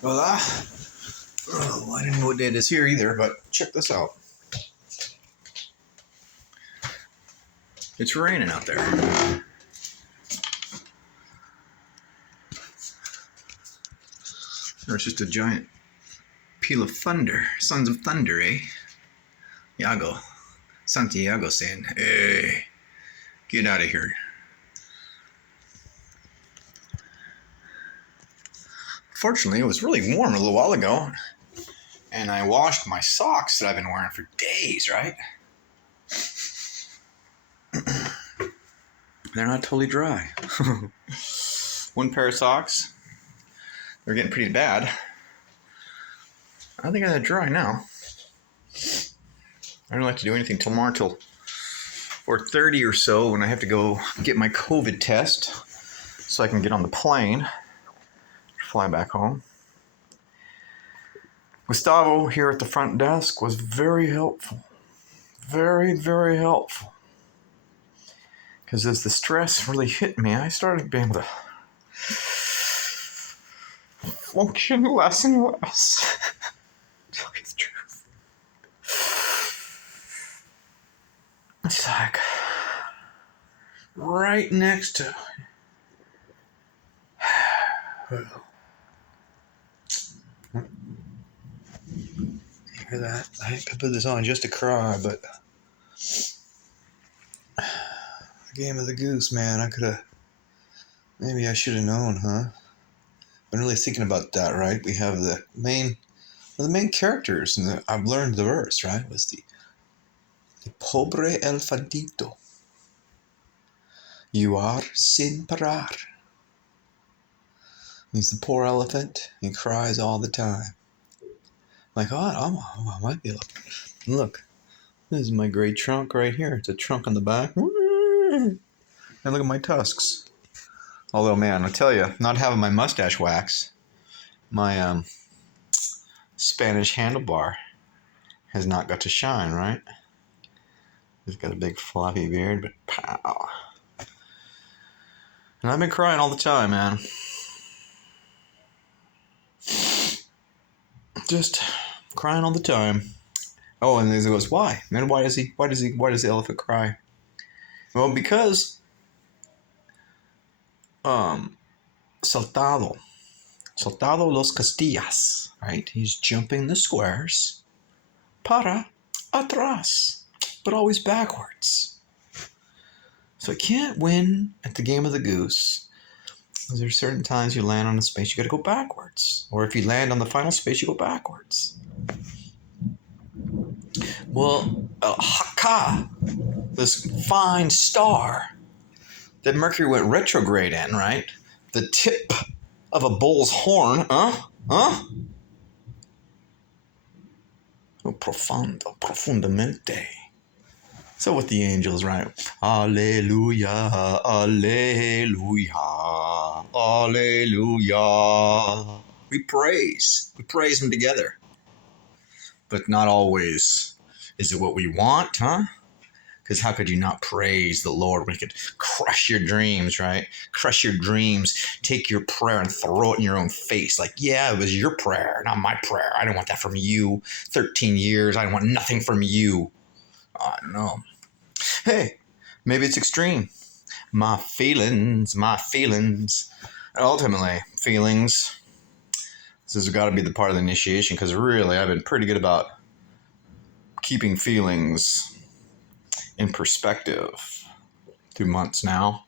Voila. Oh, I didn't know what day it is here either, but check this out. It's raining out there. There's just a giant peal of thunder. Sons of thunder, eh? Santiago saying, hey, get out of here. Fortunately, it was really warm a little while ago, and I washed my socks that I've been wearing for days, right? They're not totally dry. One pair of socks, they're getting pretty bad. I think they're dry now. I don't like to do anything tomorrow till 4:30 or so when I have to go get my COVID test so I can get on the plane, fly back home. Gustavo here at the front desk was very helpful. Very, very helpful. Because as the stress really hit me, I started being able to function less and less. Tell you the truth. It's like right next to. Hear that? I put this on just to cry, but Game of the Goose, man, maybe I should have known, huh? Been really thinking about that, right? We have the main characters, and I've learned the verse, right? Was the Pobre Elphantito. You are sin parar. He's the poor elephant. He cries all the time. Like, oh, I might be able to. Look, this is my great trunk right here. It's a trunk on the back. And look at my tusks. Although, man, I tell you, not having my mustache wax, my Spanish handlebar has not got to shine, right? He's got a big floppy beard, but pow. And I've been crying all the time, man. Just crying all the time. Oh, and then he goes, why? Man, why does the elephant cry? Well, because saltado los castillas, right? He's jumping the squares para atrás, but always backwards. So I can't win at the Game of the Goose. There's certain times you land on a space, you gotta go backwards. Or if you land on the final space, you go backwards. Well, Haka, this fine star that Mercury went retrograde in, right? The tip of a bull's horn, Oh, profundamente. So with the angels, right? Alleluia, alleluia, alleluia. We praise them together. But not always is it what we want, huh? Because how could you not praise the Lord when He could crush your dreams, right? Crush your dreams, take your prayer and throw it in your own face. Like, yeah, it was your prayer, not my prayer. I didn't want that from you. 13 years, I want nothing from you. No. Hey, maybe it's extreme. My feelings. Ultimately, feelings. This has got to be the part of the initiation, because really, I've been pretty good about keeping feelings in perspective 2 months now.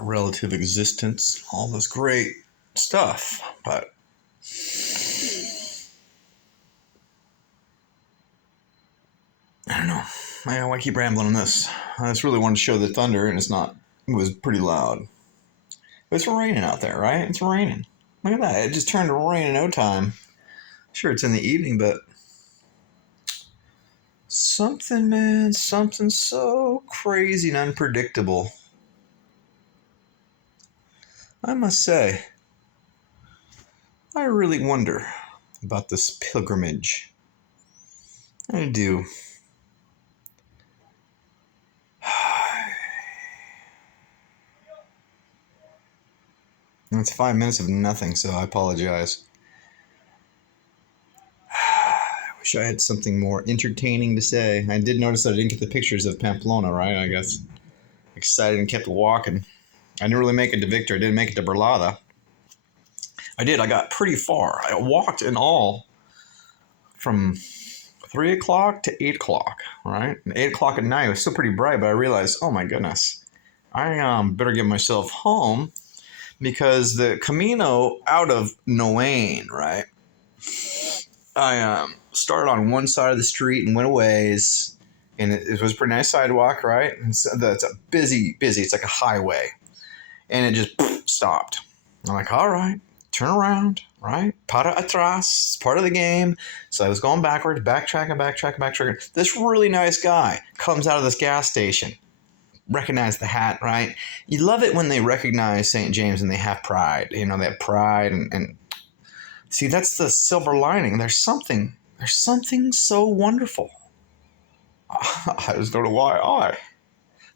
Relative existence, all this great stuff, but I don't know. I want to keep rambling on this. I just really wanted to show the thunder, and it was pretty loud. But it's raining out there, right? It's raining. Look at that. It just turned to rain in no time. Sure, it's in the evening, but something so crazy and unpredictable. I must say, I really wonder about this pilgrimage. I do. It's 5 minutes of nothing, so I apologize. I wish I had something more entertaining to say. I did notice that I didn't get the pictures of Pamplona, right? I guess excited and kept walking. I didn't really make it to Victor. I didn't make it to Berlada. I did. I got pretty far. I walked in all from 3 o'clock to 8 o'clock, right? And 8 o'clock at night, it was still pretty bright, but I realized, oh my goodness, I better get myself home because the Camino out of Noain, right? I started on one side of the street and went a ways, and it was a pretty nice sidewalk, right? And so it's a busy. It's like a highway, and it just stopped. I'm like, all right, turn around, right? Para atrás, it's part of the game. So I was going backwards, backtracking. This really nice guy comes out of this gas station. Recognize the hat, right? You love it when they recognize St. James and they have pride. You know, they have pride and see, that's the silver lining. There's something so wonderful. I just don't know why I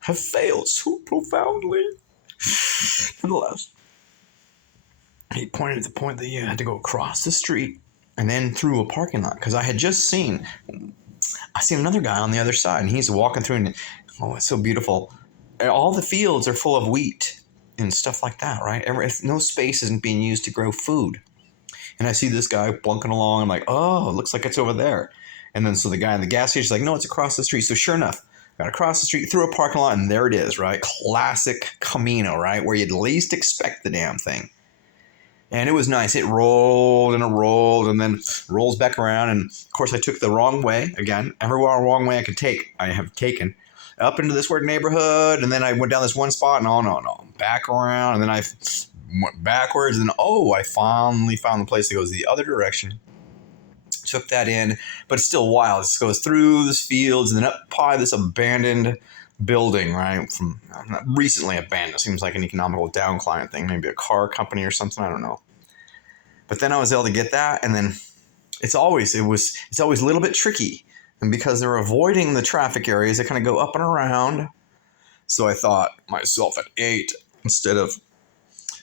have failed so profoundly. Nonetheless, he pointed at the point that you had to go across the street and then through a parking lot because I seen another guy on the other side and he's walking through and oh, it's so beautiful. All the fields are full of wheat and stuff like that, right? No space isn't being used to grow food. And I see this guy blunking along. I'm like, oh, it looks like it's over there. And then so the guy in the gas station is like, no, it's across the street. So sure enough, got across the street through a parking lot, and there it is, right? Classic Camino, right? Where you'd least expect the damn thing. And it was nice. It rolled and then rolls back around. And of course, I took the wrong way again. Everywhere wrong way I could take, I have taken up into this weird neighborhood. And then I went down this one spot, and no, back around. And then I went backwards, and I finally found the place that goes the other direction. Took that in, but it's still wild. It goes through these fields and then up by this abandoned building, right? From recently abandoned. It seems like an economical downcline thing, maybe a car company or something. I don't know. But then I was able to get that, and then it's always a little bit tricky, and because they're avoiding the traffic areas, they kind of go up and around. So I thought myself at 8 instead of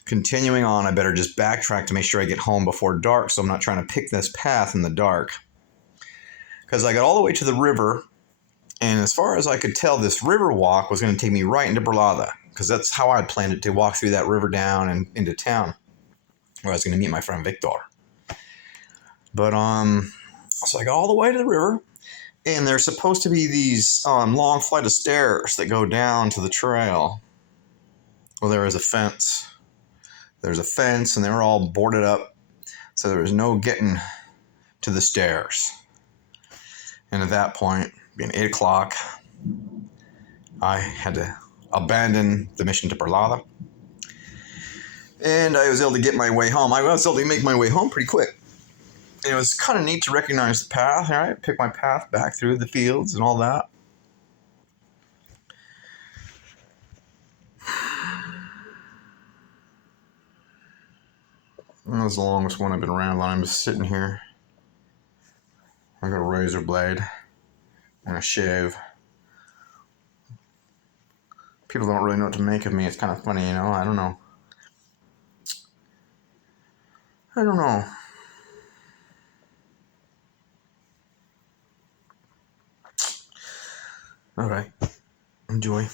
continuing on, I better just backtrack to make sure I get home before dark so I'm not trying to pick this path in the dark. Because I got all the way to the river, and as far as I could tell, this river walk was going to take me right into Berlada, because that's how I had planned it, to walk through that river down and into town, where I was going to meet my friend Victor. But, so I got all the way to the river, and there's supposed to be these long flight of stairs that go down to the trail. Well, there is a fence. There's a fence, and they were all boarded up, so there was no getting to the stairs. And at that point, being 8 o'clock, I had to abandon the mission to Berlada. And I was able to get my way home. I was able to make my way home pretty quick. And it was kind of neat to recognize the path, right? Pick my path back through the fields and all that. That was the longest one I've been around while I'm just sitting here. I got a razor blade and a shave. People don't really know what to make of me. It's kind of funny, you know? I don't know. All right. Enjoy.